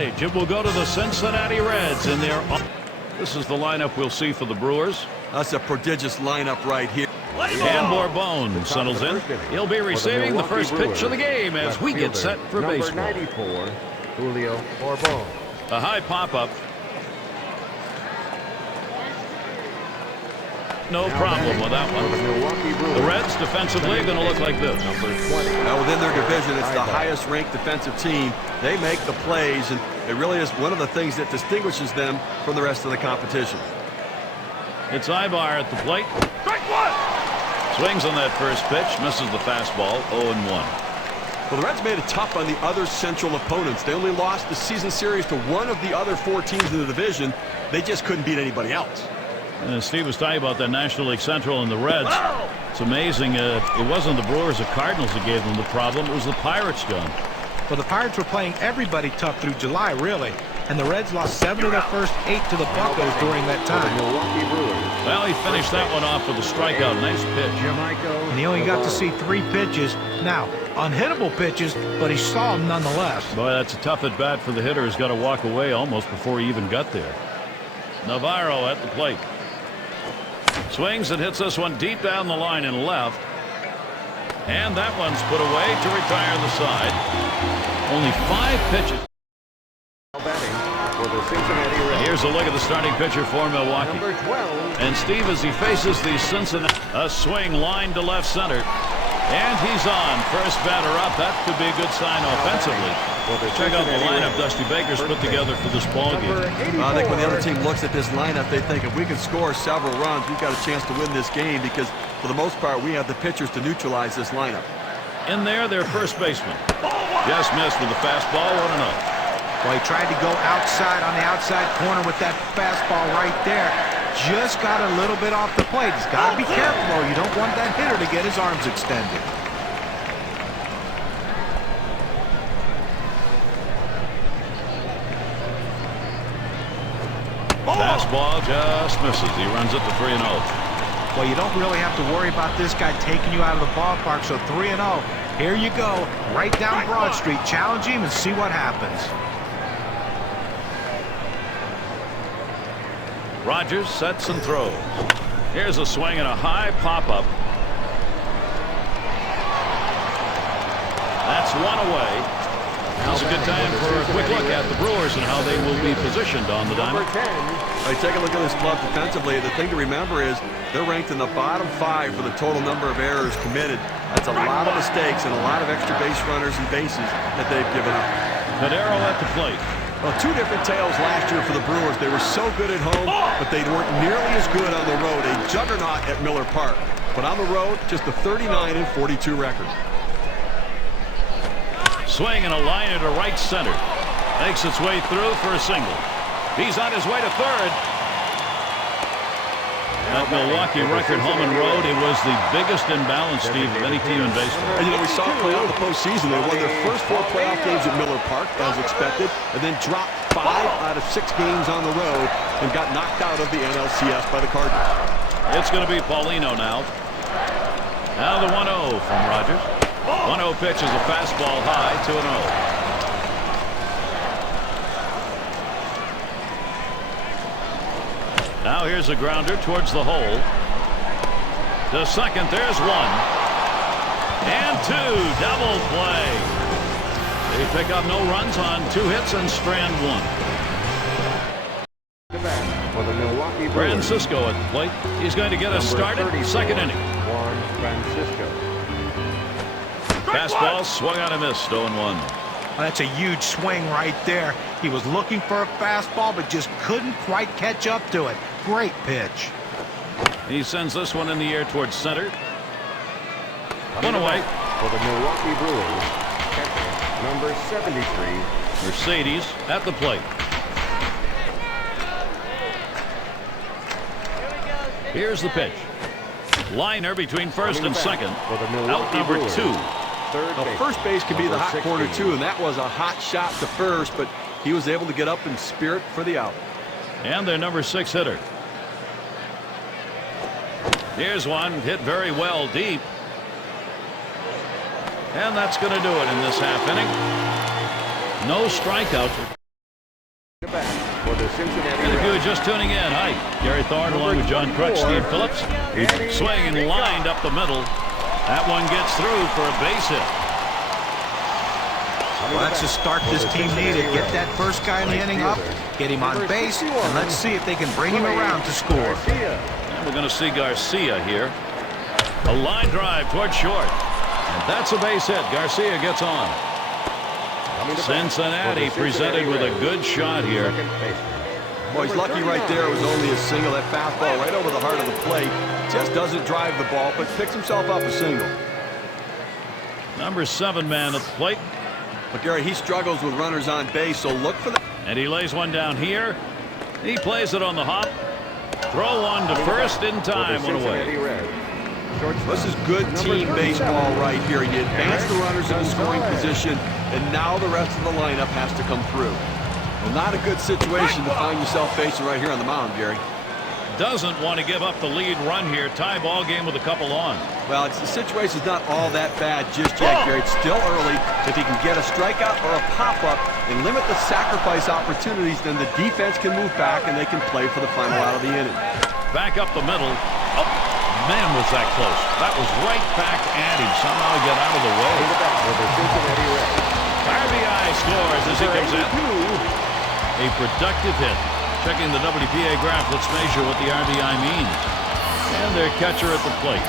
It will go to the Cincinnati Reds in their. This is the lineup we'll see for the Brewers. That's a prodigious lineup right here. And Bourbon settles in. He'll be receiving the first pitch of the game as we get set for baseball. Number 94, Julio Bourbon. A high pop-up. No problem with that one. The Reds defensively going to look like this. Now within their division, it's the highest ranked defensive team. They make the plays, and it really is one of the things that distinguishes them from the rest of the competition. It's Ibar at the plate. Strike one! Swings on that first pitch, misses the fastball, 0-1. Well, the Reds made it tough on the other central opponents. They only lost the season series to one of the other 4 teams in the division. They just couldn't beat anybody else. Steve was talking about the National League Central and the Reds. It's amazing. It wasn't the Brewers or Cardinals that gave them the problem. It was the Pirates, John. Well, the Pirates were playing everybody tough through July, really. And the Reds lost 7 of their first 8 to the Buccos during that time. Well, he finished that one off with a strikeout. Nice pitch. And he only got to see 3 pitches. Now, unhittable pitches, but he saw them nonetheless. Boy, that's a tough at-bat for the hitter. He's got to walk away almost before he even got there. Navarro at the plate. Swings and hits this one deep down the line and left. And that one's put away to retire the side. Only 5 pitches. And here's a look at the starting pitcher for Milwaukee. And Steve, as he faces the Cincinnati, a swing line to left center. And he's on. First batter up. That could be a good sign offensively. Check out the lineup Dusty Baker's put together for this ball game. I think when the other team looks at this lineup, they think if we can score several runs, we've got a chance to win this game because, for the most part, we have the pitchers to neutralize this lineup. In there, their first baseman. Just missed with the fastball, 1-0. Well, he tried to go outside on the outside corner with that fastball right there. Just got a little bit off the plate. He's got to be careful, though. You don't want that hitter to get his arms extended. Fastball just misses. He runs it to 3-0. Well, you don't really have to worry about this guy taking you out of the ballpark, so 3-0. Here you go, right down Broad Street. Challenge him and see what happens. Rogers sets and throws. Here's a swing and a high pop-up. That's one away. Now's a good time for a quick look at the Brewers and how they will be positioned on the diamond. Hey, take a look at this club defensively. The thing to remember is they're ranked in the bottom 5 for the total number of errors committed. That's a lot of mistakes and a lot of extra base runners and bases that they've given up. Madero at the plate. Well, 2 different tales last year for the Brewers. They were so good at home, but they weren't nearly as good on the road. A juggernaut at Miller Park. But on the road, just a 39-42 record. Swing and a liner to right center. Makes its way through for a single. He's on his way to third. That Milwaukee record home and road, it was the biggest imbalance, Steve, of any team in baseball. And, we saw it play out in the postseason. They won their first 4 playoff games at Miller Park, as expected, and then dropped 5 out of 6 games on the road and got knocked out of the NLCS by the Cardinals. It's going to be Paulino now. Now the 1-0 from Rogers. 1-0 pitch is a fastball high, 2-0. Now here's a grounder towards the hole. To second, there's 1. And 2, double play. They pick up no runs on 2 hits and strand 1. For the Milwaukee Brewers, Francisco at the plate. He's going to get us started. Second inning. Juan Francisco. Fastball swung on and missed, 0-1. Well, that's a huge swing right there. He was looking for a fastball, but just couldn't quite catch up to it. Great pitch. He sends this one in the air towards center. 1 away. For the Milwaukee Brewers, catcher, number 73. Mercedes at the plate. Here's the pitch. Liner between first and second. Out number 2. Now, first base can be the hot corner, too, and that was a hot shot to first, but he was able to get up in spirit for the out. And their number 6 hitter. Here's one hit very well deep. And that's going to do it in this half inning. No strikeouts. For the Cincinnati And if you were Reds, just tuning in, hi, Gary Thorne along with John Crutch, Steve Phillips. Swing and lined up the middle. That one gets through for a base hit. Well, that's the start this team needed. Get that first guy in the inning up, get him on base, and let's see if they can bring him around to score. And we're going to see Garcia here. A line drive towards short. And that's a base hit. Garcia gets on. Cincinnati presented with a good shot here. Boy, he's lucky right there. It was only a single. That fastball right over the heart of the plate. Just doesn't drive the ball, but picks himself up a single. Number 7 man at the plate. But Gary, he struggles with runners on base, so look for that. And he lays one down here. He plays it on the hop. Throw one to first in time. One away. This is good team baseball right here. You advance the runners in the scoring position, and now the rest of the lineup has to come through. Well, not a good situation to find yourself facing right here on the mound, Gary. Doesn't want to give up the lead run here. Tie ball game with a couple on. Well, the situation's not all that bad just yet, Gary. It's still early. If he can get a strikeout or a pop-up and limit the sacrifice opportunities, then the defense can move back and they can play for the final out of the inning. Back up the middle. Oh, man, was that close. That was right back at him. Somehow he got out of the way. RBI scores as he comes in. A productive hit. Checking the WPA graph, let's measure what the RBI means. And their catcher at the plate.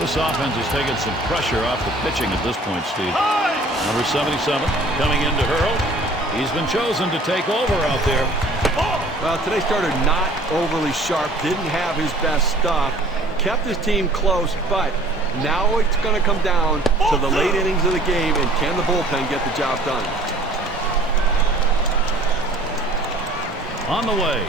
This offense is taking some pressure off the pitching at this point, Steve. Number 77 coming in to hurl. He's been chosen to take over out there. Well, today's starter not overly sharp, didn't have his best stuff, kept his team close, but now it's going to come down to the late innings of the game, and can the bullpen get the job done? On the way.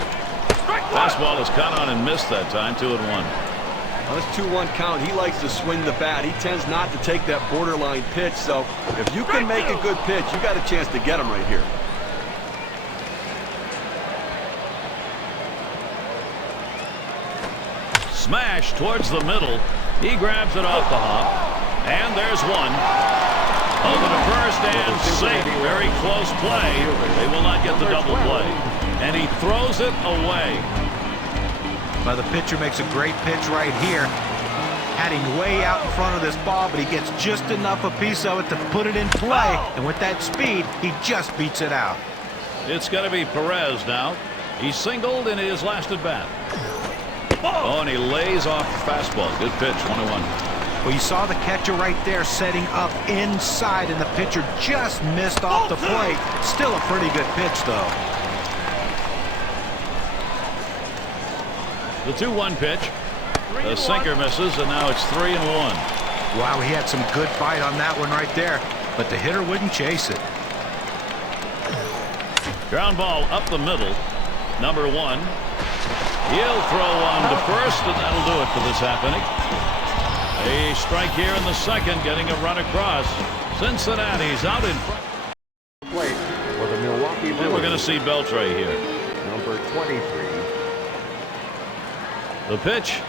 Fastball is caught on and missed that time. 2-1. Well, this 2-1 count, he likes to swing the bat. He tends not to take that borderline pitch, so if you can make a good pitch, you got a chance to get him right here. Smash towards the middle. He grabs it off the hop. And there's one. Over to first and safe. Very close play. They will not get the double play. And he throws it away. Well, the pitcher makes a great pitch right here. Had him way out in front of this ball, but he gets just enough a piece of it to put it in play. And with that speed, he just beats it out. It's going to be Perez now. He singled in his last at bat. Oh, and he lays off the fastball. Good pitch. 1-1. Well, you saw the catcher right there setting up inside, and the pitcher just missed off the plate. Still a pretty good pitch, though. The 2-1 pitch. The sinker misses, and now it's 3-1. Wow, he had some good bite on that one right there, but the hitter wouldn't chase it. Ground ball up the middle. Number 1. He'll throw one to first, and that'll do it for this half inning. A strike here in the second, getting a run across. Cincinnati's out in front. Plate for the Milwaukee Brewers. And we're going to see Beltre here. Number 23. The pitch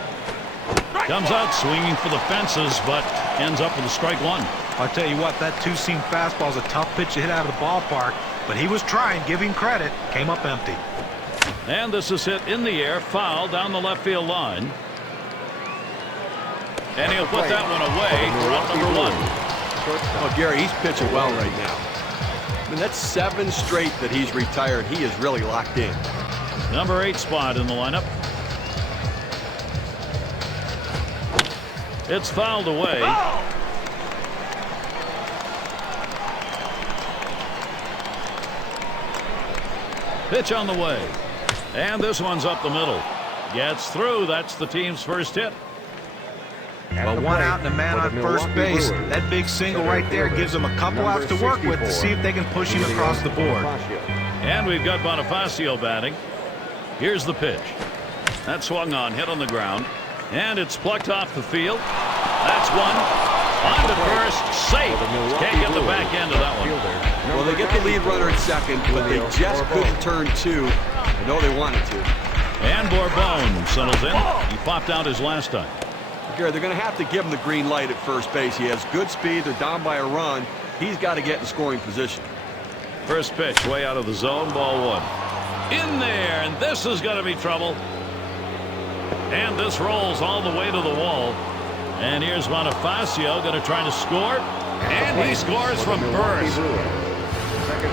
comes out swinging for the fences, but ends up with a strike one. I'll tell you what, that two-seam fastball is a tough pitch to hit out of the ballpark, but he was trying, give him credit, came up empty. And this is hit in the air, foul down the left field line. And he'll put that one away for out number 1. Oh, Gary, he's pitching well right now. I mean, that's 7 straight that he's retired. He is really locked in. Number 8 spot in the lineup. It's fouled away. Pitch on the way. And this one's up the middle. Gets through. That's the team's first hit. Well, one out and a man on first base. That big single right there gives them a couple outs to work with to see if they can push him across the board. And we've got Bonifacio batting. Here's the pitch. That swung on, hit on the ground. And it's plucked off the field. That's one. On to first, safe. Can't get the back end of that one. Well, they get the lead runner at second, but they just couldn't turn 2. I know they wanted to. And Bourbon settles in. He popped out his last time. Gary, they're going to have to give him the green light at first base. He has good speed. They're down by a run. He's got to get in scoring position. First pitch way out of the zone, ball one. In there, and this is going to be trouble. And this rolls all the way to the wall. And here's Bonifacio going to try to score. And he scores from first.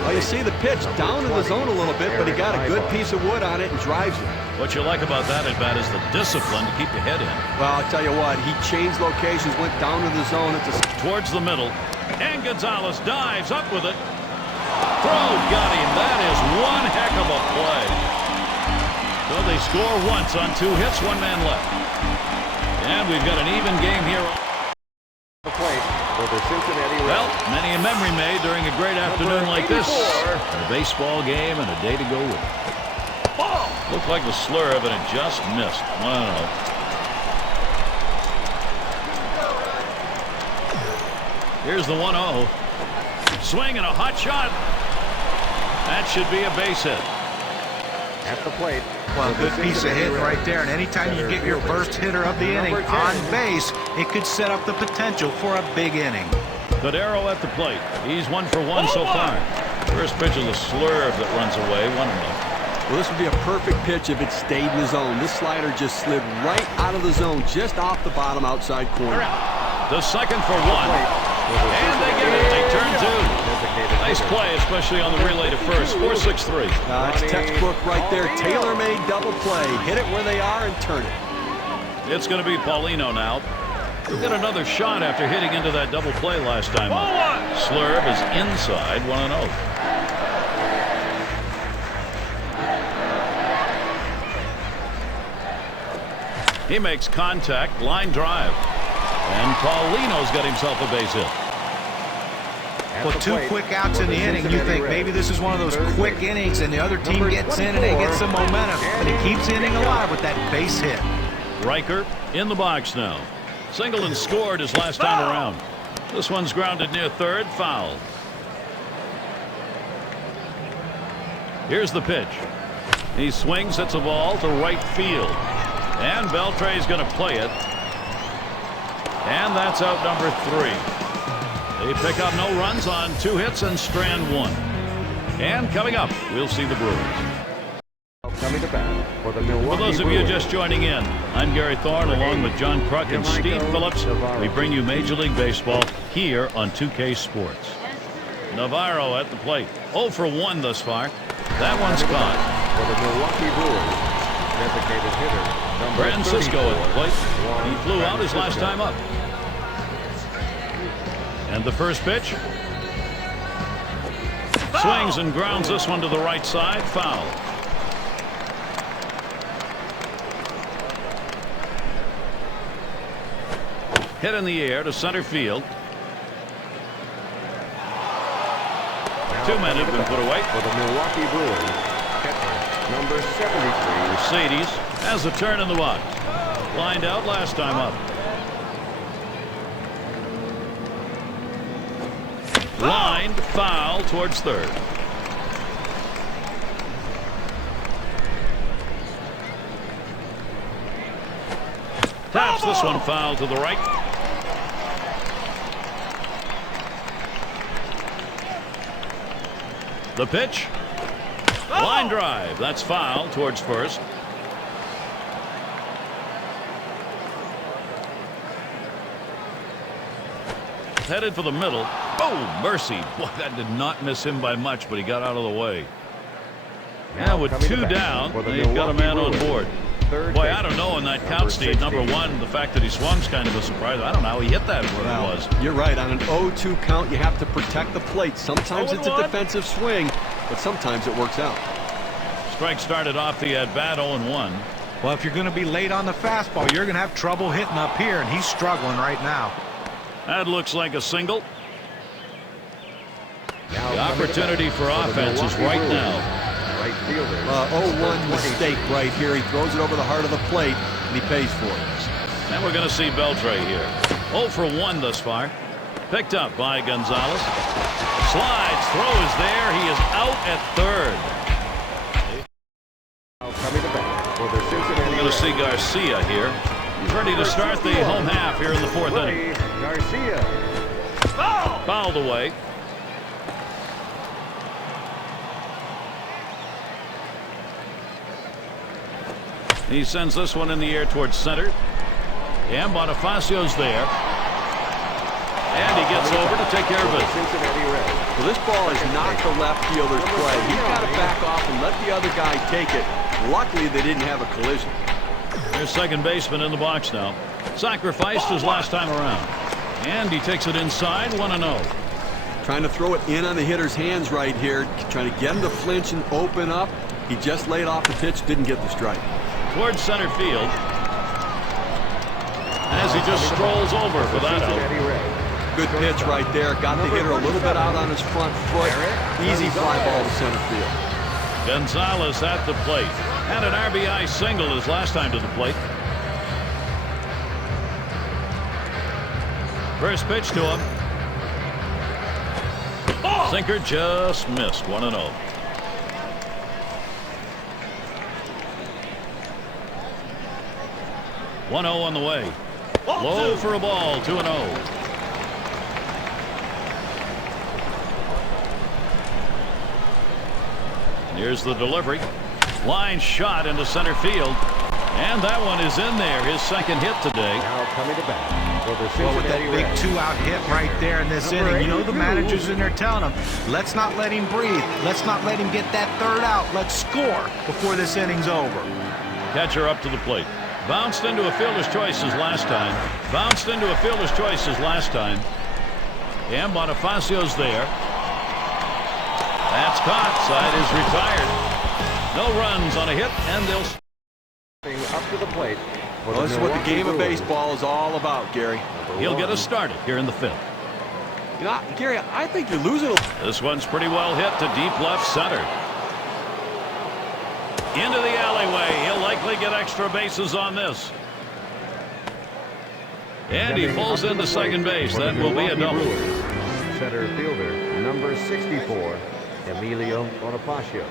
Well, you see the pitch down in the zone a little bit, but he got a good piece of wood on it and drives it. What you like about that at bat is the discipline to keep the head in. Well, I'll tell you what, he changed locations, went down to the zone towards the middle. And Gonzalez dives up with it. Throw got him. That is one heck of a play. So they score once on 2 hits, 1 man left. And we've got an even game here. Well, many a memory made during a great afternoon like this. A baseball game and a day to go with it. Looked like the slurve and it just missed. 1-0. Here's the 1-0. Swing and a hot shot. That should be a base hit. At the plate. Well, good piece of hitting right there. And anytime you get your first hitter of the inning on base, it could set up the potential for a big inning. Cordero at the plate. He's 1 for 1 so far. First pitch is a slurve that runs away. 1-0. Well, this would be a perfect pitch if it stayed in the zone. This slider just slid right out of the zone, just off the bottom outside corner. The second for 1. And they get it. They turn 2. Nice play, especially on the relay to first. 4-6-3. It's textbook right there. Tailor-made double play. Hit it where they are and turn it. It's going to be Paulino now. He'll get another shot after hitting into that double play last time. Slurve is inside. 1-0. He makes contact, line drive. And Paulino's got himself a base hit. Well, 2 quick outs in the inning. You think maybe this is one of those quick innings and the other team gets in and they get some momentum. But he keeps the inning alive with that base hit. Riker in the box now. Singled and scored his last time around. This one's grounded near third, foul. Here's the pitch. He swings, hits a ball to right field. And Beltre's going to play it. And that's out number 3. They pick up no runs on 2 hits and strand 1. And coming up, we'll see the Brewers. Coming to bat for the Milwaukee For those of you just joining in, I'm Gary Thorne along with John Kruk and Steve Phillips. We bring you Major League Baseball here on 2K Sports. Navarro at the plate. 0 for 1 thus far. That one's caught. For the Milwaukee Brewers, designated hitter number Francisco 34, at the plate. He flew out his last time up. And the first pitch. Swings and grounds this one to the right side. Foul. Hit in the air to center field. 2 men have been put away. For the Milwaukee Brewers, catcher number 73. Mercedes has a turn in the box. Lined out last time up. Lined foul towards third. Taps this one foul to the right. The pitch. Line drive. That's foul towards first. Headed for the middle. Oh, mercy. Boy, that did not miss him by much, but he got out of the way. Now with 2 down, they've got a man on board. Boy, I don't know in that count, Steve. Number 1, the fact that he swung's kind of a surprise. I don't know how he hit that where it was. You're right. On an 0-2 count, you have to protect the plate. Sometimes it's a defensive swing, but sometimes it works out. Strike started off the at-bat 0-1. Well, if you're going to be late on the fastball, you're going to have trouble hitting up here, and he's struggling right now. That looks like a single. The opportunity for offense is right now. 0-1 mistake right here. He throws it over the heart of the plate, and he pays for it. And we're going to see Beltre here. 0 for 1 thus far. Picked up by Gonzalez. Slides. Throw is there. He is out at third. We're going to see Garcia here. He's ready to start the home half here in the 4th inning. Garcia. Fouled away. He sends this one in the air towards center. And Bonifacio's there. And he gets over to take care of it. Well, this ball is not the left fielder's play. He's got to back off and let the other guy take it. Luckily, they didn't have a collision. There's second baseman in the box now. Sacrificed his last time around. And he takes it inside, 1-0. Trying to throw it in on the hitter's hands right here. Trying to get him to flinch and open up. He just laid off the pitch, didn't get the strike. Towards center field. As he just strolls over for that out. Good pitch right there. Got the hitter a little bit out on his front foot. Easy fly ball to center field. Gonzalez at the plate. Had an RBI single his last time to the plate. First pitch to him. Sinker just missed, 1-0. On the way. Low for a ball, 2-0. Here's the delivery. Line shot into center field. And that one is in there. His second hit today. Now coming to bat. Well, with that big two-out hit right there in this inning, you know the manager's in there telling him, let's not let him breathe. Let's not let him get that third out. Let's score before this inning's over. Catcher up to the plate. Bounced into a fielder's choices last time. And Bonifacio's there. That's caught. Side is retired. No runs on a hit, and they'll... Up to the plate. Well, this is what the game of baseball is all about, Gary. He'll get us started here in the fifth. You know, Gary, I think you're losing. This one's pretty well hit to deep left center. Into the alleyway. He'll likely get extra bases on this. And he pulls into second base. That will be a double. Center fielder, number 64, Emilio Bonifacio.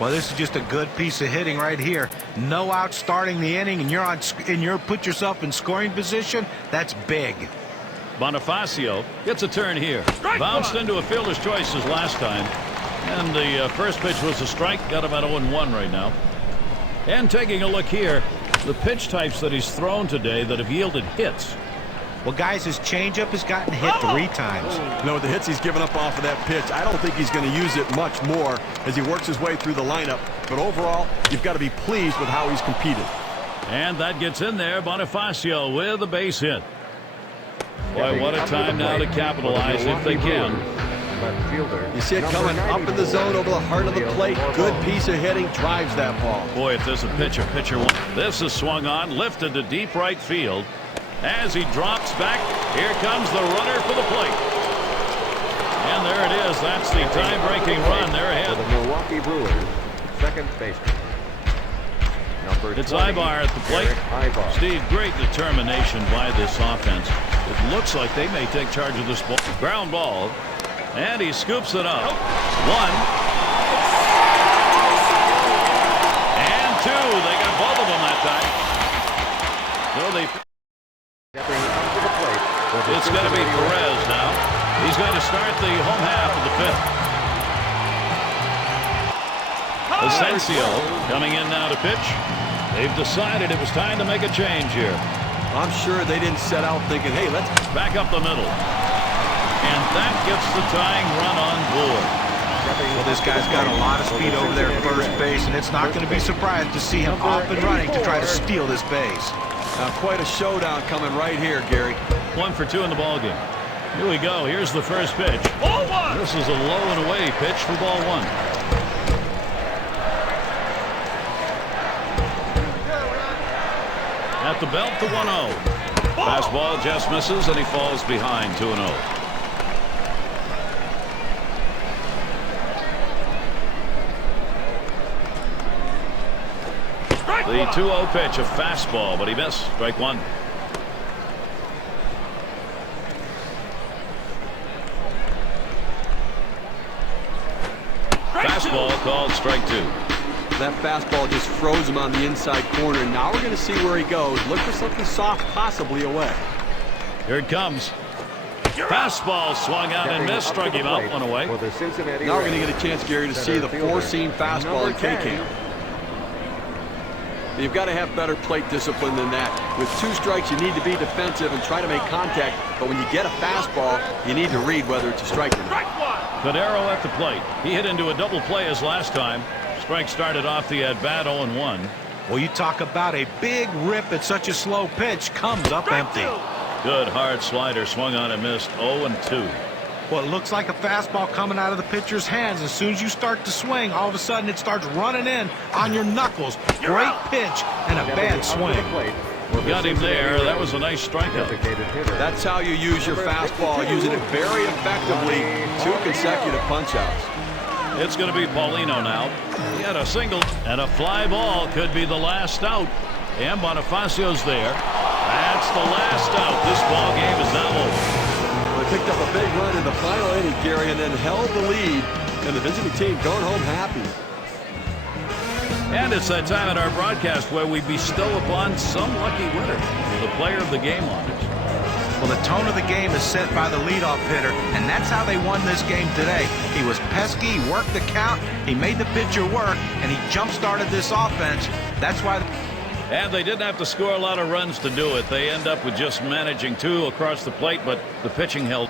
Well, this is just a good piece of hitting right here. No out starting the inning, and you're put yourself in scoring position. That's big. Bonifacio gets a turn here. Bounced into a fielder's choices last time. And the first pitch was a strike. Got about 0-1 right now. And taking a look here, the pitch types that he's thrown today that have yielded hits. Well, guys, his changeup has gotten hit 3 times. You know, with the hits he's given up off of that pitch, I don't think he's going to use it much more as he works his way through the lineup. But overall, you've got to be pleased with how he's competed. And that gets in there. Bonifacio with a base hit. Boy, what a time now to capitalize if they can. You see it coming up in the zone over the heart of the plate. Good piece of hitting, drives that ball. Boy, if there's a pitcher won. This is swung on, lifted to deep right field. As he drops back, here comes the runner for the plate. And there it is. That's the tie-breaking run. They're ahead. The Milwaukee Brewers, second baseman. It's Ibar at the plate. Steve, great determination by this offense. It looks like they may take charge of this ball. Ground ball. And he scoops it up. 1. And 2. They got both of them that time. So they... It's going to be Perez now. He's going to start the home half of the fifth. Asensio coming in now to pitch. They've decided it was time to make a change here. I'm sure they didn't set out thinking, hey, let's back up the middle. And that gets the tying run on board. Well, this guy's got a lot of speed over there at first base, and it's not going to be surprised to see him off and running to try to steal this base. Quite a showdown coming right here, Gary. 1 for 2 in the ball game. Here we go. Here's the first pitch. Ball 1. This is a low and away pitch for ball 1. At the belt, the 1-0. Fastball just misses, and he falls behind 2-0. The 2-0 pitch, a fastball, but he missed. Strike 1. Fastball called strike 2. That fastball just froze him on the inside corner. Now we're going to see where he goes. Look for something soft, possibly away. Here it comes. Fastball swung out and missed. Struck him out, 1 away. Now we're going to get a chance, Gary, to see the four-seam fastball in K-Cam. You've got to have better plate discipline than that. With 2 strikes, you need to be defensive and try to make contact. But when you get a fastball, you need to read whether it's a strike or not. Cordero at the plate. He hit into a double play as last time. Strike started off the at-bat 0-1. Well, you talk about a big rip at such a slow pitch. Comes up empty. Good hard slider swung on and missed. 0-2. Well, it looks like a fastball coming out of the pitcher's hands. As soon as you start to swing, all of a sudden it starts running in on your knuckles. Great pitch and a bad swing. Got him there. That was a nice strikeout. That's how you use your fastball, using it very effectively. 2 consecutive punch-outs. It's going to be Paulino now. He had a single, and a fly ball could be the last out. And Bonifacio's there. That's the last out. This ball game is now over. They picked up a big run in the final inning, Gary, and then held the lead. And the visiting team going home happy. And it's that time in our broadcast where we bestow upon some lucky winner the player of the game honors. Well, the tone of the game is set by the leadoff hitter, and that's how they won this game today. He was pesky, he worked the count, he made the pitcher work, and he jump-started this offense. That's why... And they didn't have to score a lot of runs to do it. They end up with just managing 2 across the plate, but the pitching held.